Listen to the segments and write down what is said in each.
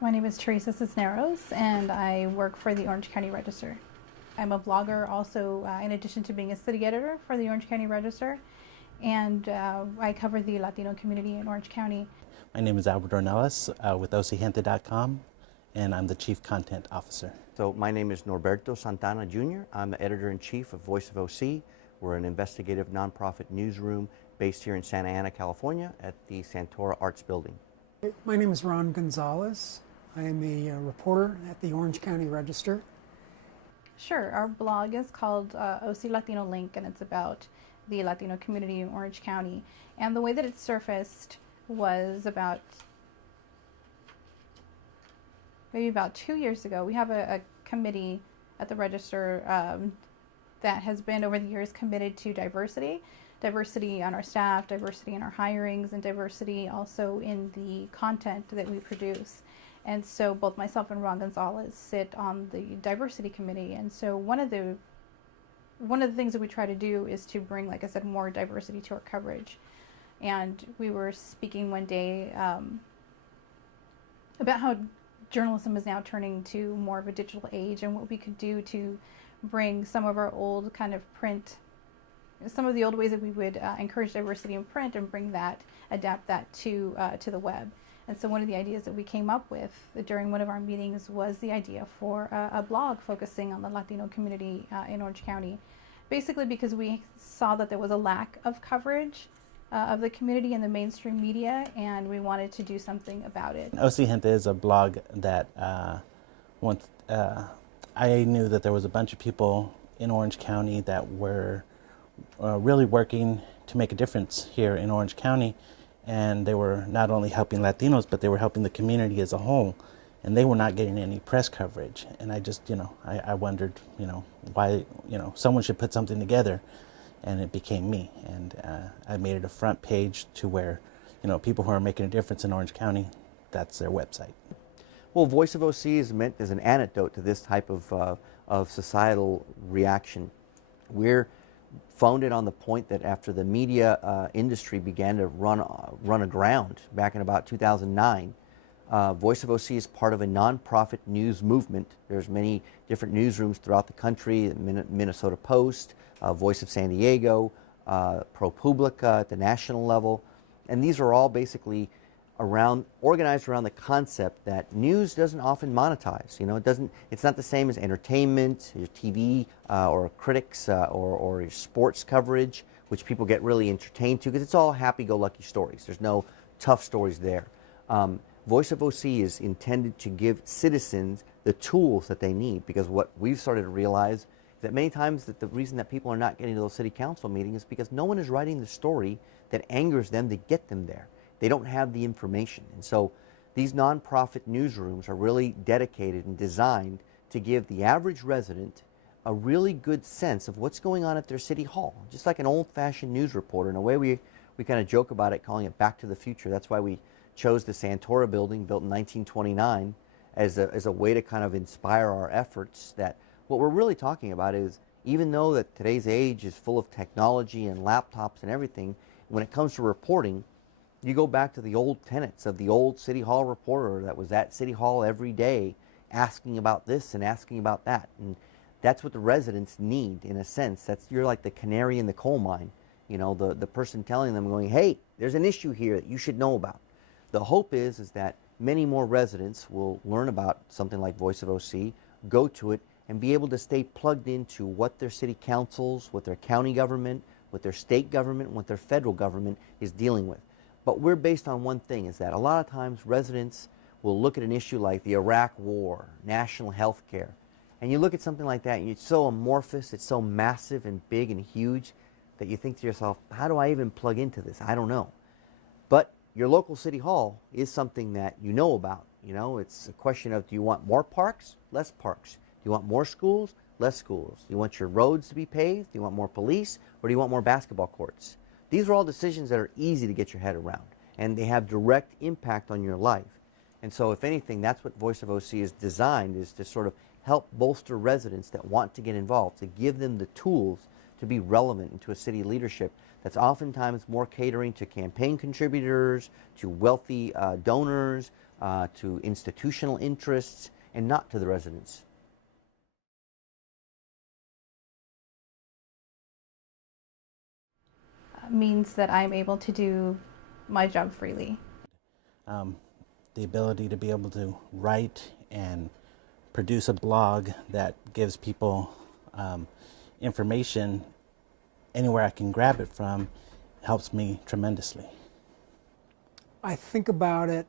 My name is Teresa Cisneros, and I work for the Orange County Register. I'm a blogger also, in addition to being a city editor for the Orange County Register, and I cover the Latino community in Orange County. My name is Albert Ornelas with ocigente.com, and I'm the Chief Content Officer. So my name is Norberto Santana Jr. I'm the Editor-in-Chief of Voice of OC. We're an investigative nonprofit newsroom based here in Santa Ana, California at the Santora Arts Building. My name is Ron Gonzalez. I am a reporter at the Orange County Register. Sure, our blog is called OC Latino Link, and it's about the Latino community in Orange County. And the way that it surfaced was maybe about 2 years ago. We have a committee at the Register that has been over the years committed to diversity on our staff, diversity in our hirings, and diversity also in the content that we produce. And so both myself and Ron Gonzalez sit on the diversity committee. And so one of the things that we try to do is to bring, like I said, more diversity to our coverage. And we were speaking one day about how journalism is now turning to more of a digital age, and what we could do to bring some of our old kind of print, some of the old ways that we would encourage diversity in print, and adapt that to the web. And so one of the ideas that we came up with during one of our meetings was the idea for a blog focusing on the Latino community in Orange County, basically because we saw that there was a lack of coverage of the community in the mainstream media, and we wanted to do something about it. Ocigente is a blog that once I knew that there was a bunch of people in Orange County that were really working to make a difference here in Orange County. And they were not only helping Latinos, but they were helping the community as a whole. And they were not getting any press coverage. And I just, I wondered, why, someone should put something together. And it became me. And I made it a front page to where, people who are making a difference in Orange County, that's their website. Well, Voice of OC is meant as an antidote to this type of societal reaction. We're founded on the point that after the media industry began to run aground back in about 2009, Voice of OC is part of a nonprofit news movement. There's many different newsrooms throughout the country, Minnesota Post, Voice of San Diego, ProPublica at the national level, and these are all basically organized around the concept that news doesn't often monetize. It's not the same as entertainment, your TV or critics or your sports coverage, which people get really entertained to because it's all happy-go-lucky stories. There's no tough stories there. Voice of OC is intended to give citizens the tools that they need, because what we've started to realize is that many times that the reason that people are not getting to those city council meetings is because no one is writing the story that angers them to get them there. They don't have the information. And so these nonprofit newsrooms are really dedicated and designed to give the average resident a really good sense of what's going on at their city hall, just like an old-fashioned news reporter. In a way, we kind of joke about it, calling it Back to the Future. That's why we chose the Santora building, built in 1929, as a way to kind of inspire our efforts. That what we're really talking about is, even though that today's age is full of technology and laptops and everything, when it comes to reporting, you go back to the old tenets of the old City Hall reporter that was at City Hall every day asking about this and asking about that. And that's what the residents need, in a sense. You're like the canary in the coal mine, the person telling them, going, hey, there's an issue here that you should know about. The hope is that many more residents will learn about something like Voice of OC, go to it, and be able to stay plugged into what their city councils, what their county government, what their state government, what their federal government is dealing with. But we're based on one thing, is that a lot of times residents will look at an issue like the Iraq War, national health care, and you look at something like that and it's so amorphous, it's so massive and big and huge that you think to yourself, how do I even plug into this? I don't know. But your local city hall is something that you know about. It's a question of, do you want more parks, less parks? Do you want more schools, less schools? Do you want your roads to be paved? Do you want more police? Or do you want more basketball courts? These are all decisions that are easy to get your head around, and they have direct impact on your life. And so if anything, that's what Voice of OC is designed, is to sort of help bolster residents that want to get involved, to give them the tools to be relevant into a city leadership that's oftentimes more catering to campaign contributors, to wealthy donors, to institutional interests, and not to the residents. Means that I'm able to do my job freely. The ability to be able to write and produce a blog that gives people information anywhere I can grab it from helps me tremendously. I think about it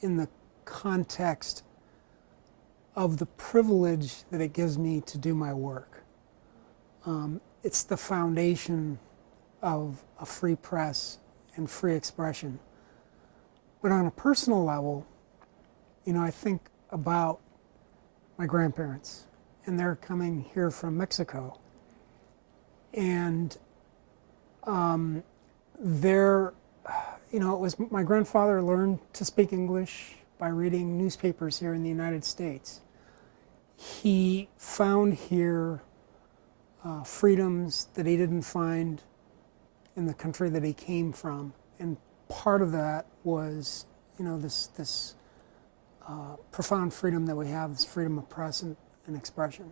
in the context of the privilege that it gives me to do my work. It's the foundation of a free press and free expression. But on a personal level, I think about my grandparents, and they're coming here from Mexico. And it was my grandfather learned to speak English by reading newspapers here in the United States. He found here freedoms that he didn't find in the country that he came from, and part of that was, this profound freedom that we have, this freedom of press and expression.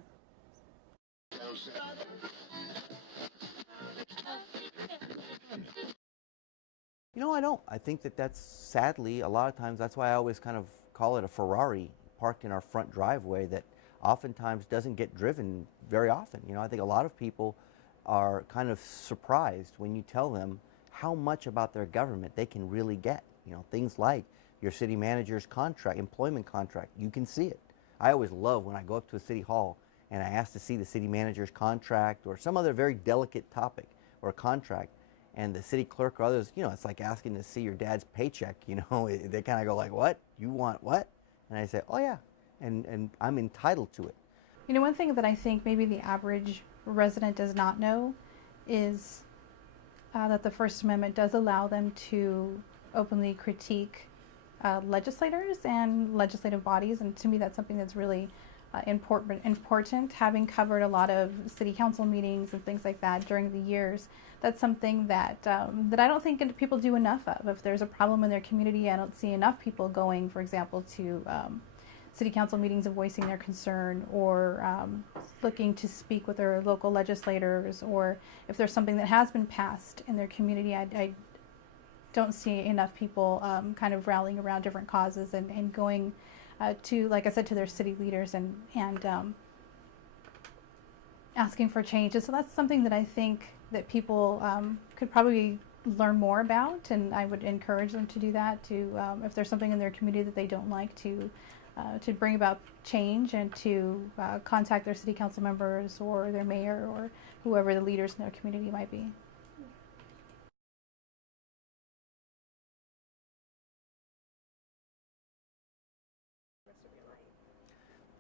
I don't. I think that's sadly, a lot of times, that's why I always kind of call it a Ferrari parked in our front driveway that oftentimes doesn't get driven very often. I think a lot of people are kind of surprised when you tell them how much about their government they can really get. Things like your city manager's contract, employment contract, you can see it. I always love when I go up to a city hall and I ask to see the city manager's contract or some other very delicate topic or contract, and the city clerk or others, it's like asking to see your dad's paycheck. They kind of go like, what? You want what? And I say, oh yeah, and I'm entitled to it. One thing that I think maybe the average resident does not know is that the First Amendment does allow them to openly critique legislators and legislative bodies, and to me that's something that's really important. Having covered a lot of city council meetings and things like that during the years, that's something that I don't think people do enough of. If there's a problem in their community, I don't see enough people going, for example, to city council meetings and voicing their concern, or looking to speak with their local legislators, or if there's something that has been passed in their community, I don't see enough people kind of rallying around different causes and going to, like I said, to their city leaders and asking for change. And so that's something that I think that people could probably learn more about, and I would encourage them to do that, to if there's something in their community that they don't like, to bring about change, and to contact their city council members or their mayor or whoever the leaders in their community might be.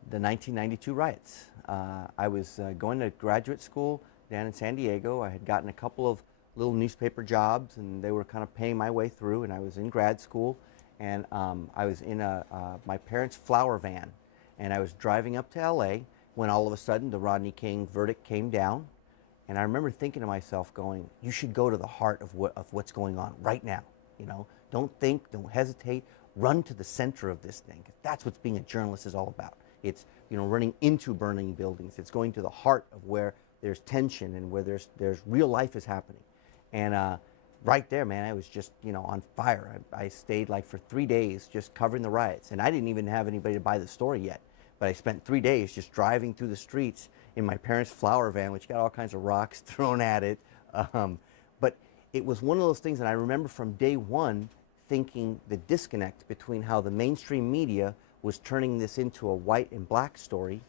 The 1992 riots. I was going to graduate school down in San Diego. I had gotten a couple of little newspaper jobs, and they were kind of paying my way through, and I was in grad school, and I was in my parents' flower van, and I was driving up to LA when all of a sudden the Rodney King verdict came down, and I remember thinking to myself going, you should go to the heart of what's going on right now. Don't think, don't hesitate, run to the center of this thing. That's what being a journalist is all about. It's running into burning buildings. It's going to the heart of where there's tension and where there's real life is happening. And right there, man, I was just on fire. I stayed like for 3 days just covering the riots, and I didn't even have anybody to buy the story yet. But I spent 3 days just driving through the streets in my parents' flower van, which got all kinds of rocks thrown at it. But it was one of those things that I remember from day one thinking the disconnect between how the mainstream media was turning this into a white and black story,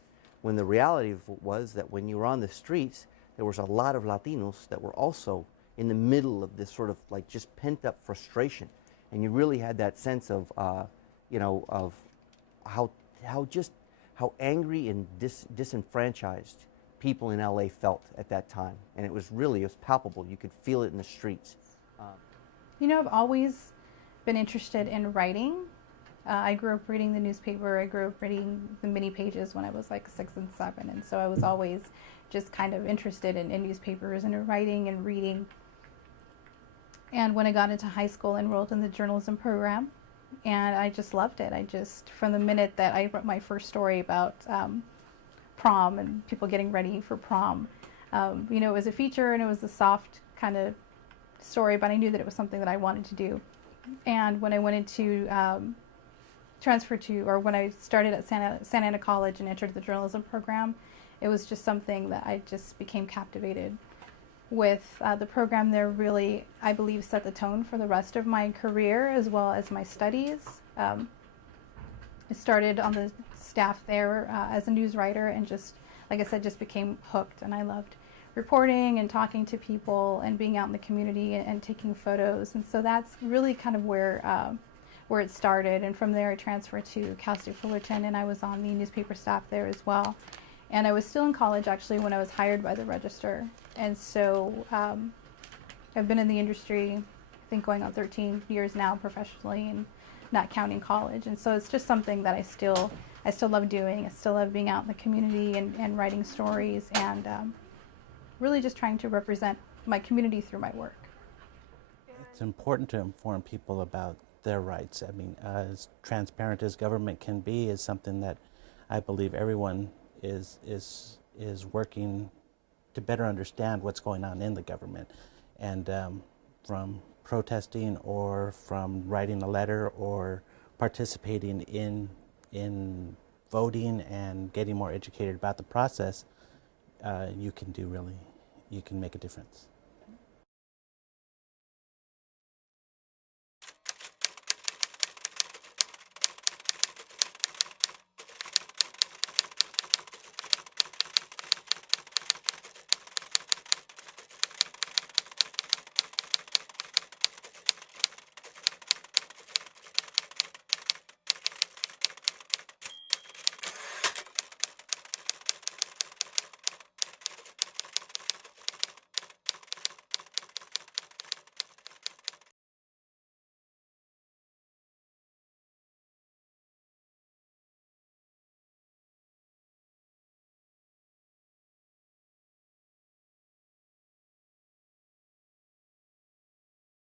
when the reality of it was that when you were on the streets, there was a lot of Latinos that were also in the middle of this sort of like just pent up frustration. And you really had that sense of, of how angry and disenfranchised people in LA felt at that time. And it was palpable. You could feel it in the streets. I've always been interested in writing, I grew up reading the newspaper. I grew up reading the mini pages when I was like 6 and 7, and so I was always just kind of interested in newspapers and in writing and reading. And when I got into high school, I enrolled in the journalism program, and I just loved it. From the minute that I wrote my first story about prom and people getting ready for prom, it was a feature and it was a soft kind of story, but I knew that it was something that I wanted to do. And when I wanted to when I started at Santa Ana College and entered the journalism program, it was just something that I just became captivated with. The program there really, I believe, set the tone for the rest of my career as well as my studies. I started on the staff there as a news writer and just, like I said, just became hooked, and I loved reporting and talking to people and being out in the community and taking photos. And so that's really kind of where it started. And from there I transferred to Cal State Fullerton, and I was on the newspaper staff there as well. And I was still in college actually when I was hired by the Register. And so I've been in the industry, I think going on 13 years now professionally, and not counting college. And so it's just something that I still love doing. I still love being out in the community and writing stories, and really just trying to represent my community through my work. It's important to inform people about their rights. I mean, as transparent as government can be is something that I believe everyone is working to better understand what's going on in the government. And from protesting or from writing a letter or participating in voting and getting more educated about the process, you can make a difference.